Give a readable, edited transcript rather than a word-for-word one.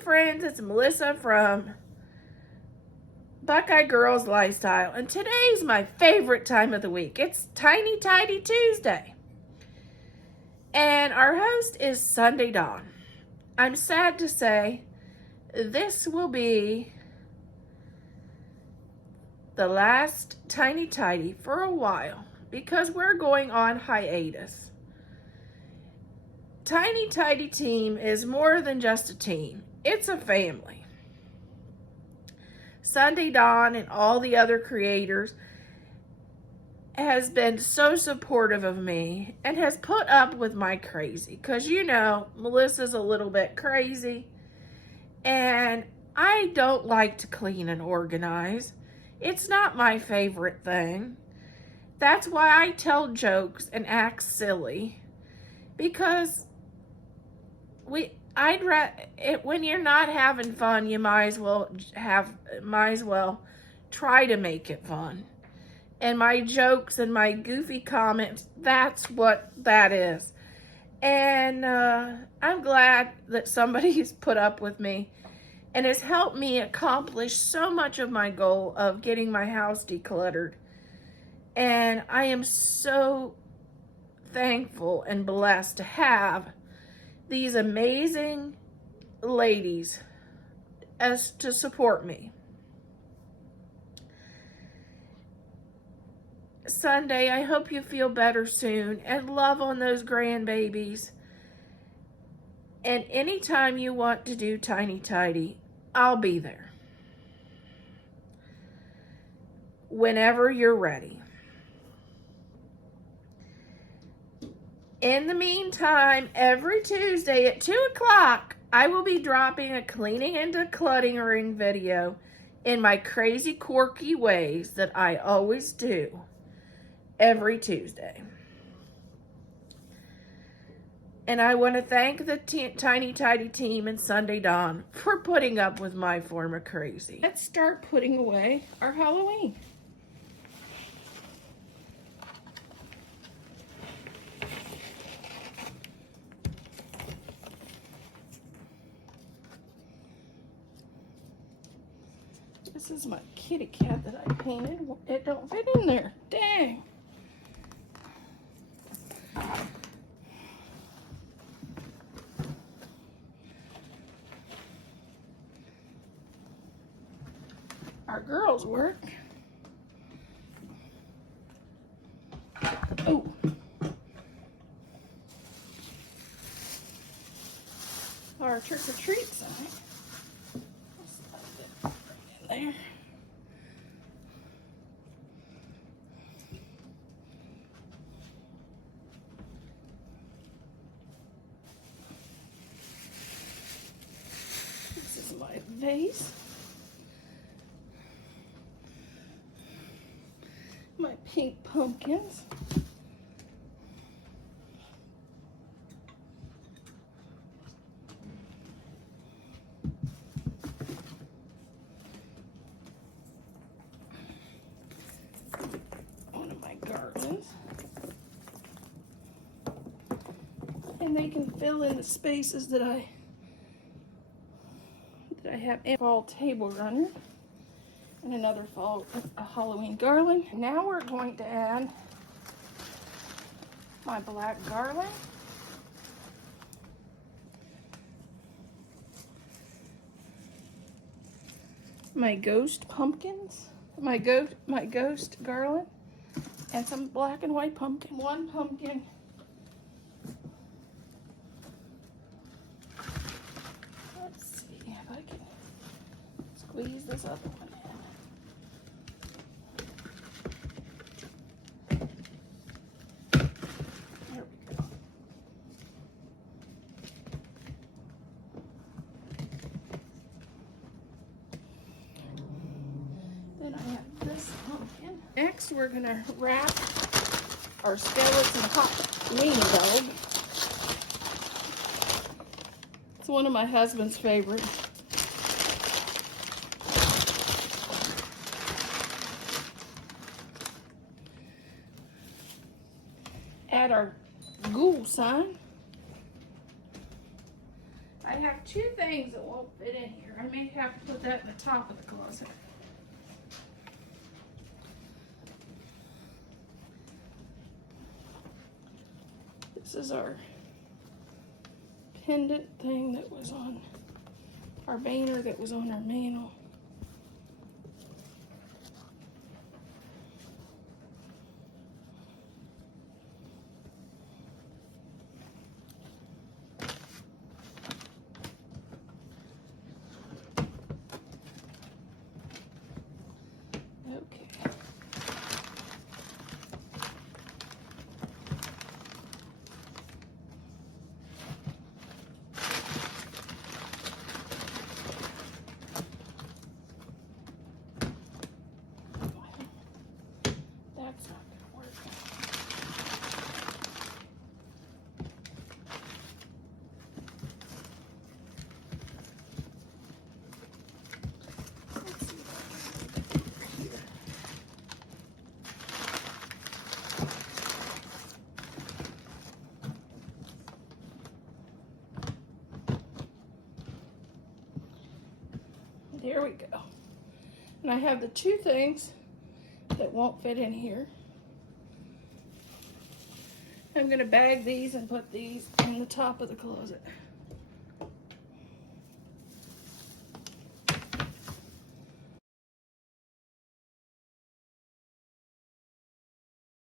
friends, it's Melissa from Buckeye Girls Lifestyle, and today's my favorite time of the week. It's Tiny Tidy Tuesday, and our host is Sunday Dawn. I'm sad to say this will be the last Tiny Tidy for a while because we're going on hiatus. Tiny Tidy team is more than just a team. It's a family. Sunday Dawn and all the other creators has been so supportive of me and has put up with my crazy. Because you know, Melissa's a little bit crazy. And I don't like to clean and organize. It's not my favorite thing. That's why I tell jokes and act silly. Because when you're not having fun, you might as well try to make it fun. And my jokes and my goofy comments, that's what that is. And I'm glad that somebody's put up with me and has helped me accomplish so much of my goal of getting my house decluttered. And I am so thankful and blessed to have these amazing ladies as to support me. Sunday, I hope you feel better soon and love on those grandbabies. And anytime you want to do Tiny Tidy, I'll be there. Whenever you're ready. In the meantime, every Tuesday at 2 o'clock, I will be dropping a cleaning and decluttering video in my crazy, quirky ways that I always do every Tuesday. And I want to thank the Tiny Tidy team and Sunday Dawn for putting up with my form of crazy. Let's start putting away our Halloween. This is my kitty cat that I painted. It don't fit in there. Dang. Our girls work. Oh. Our trick-or-treat sign. There. This is my vase. My pink pumpkins. Garlands, and they can fill in the spaces that I have. A fall table runner and another fall a Halloween garland. Now we're going to add my black garland, my ghost pumpkins, my ghost garland, and some black and white pumpkin. One pumpkin. Let's see if I can squeeze this other one in. There we go. Then I have this pumpkin. Next, we're gonna wrap our skeleton hot weenie dog. It's one of my husband's favorites. Add our ghoul sign. I have two things that won't fit in here. I may have to put that in the top of the closet. This is our pendant thing that was on our banner that was on our mantle. That's not gonna work. Let's see if I can get it over here. There we go. And I have the two things that won't fit in here. I'm gonna bag these and put these in the top of the closet.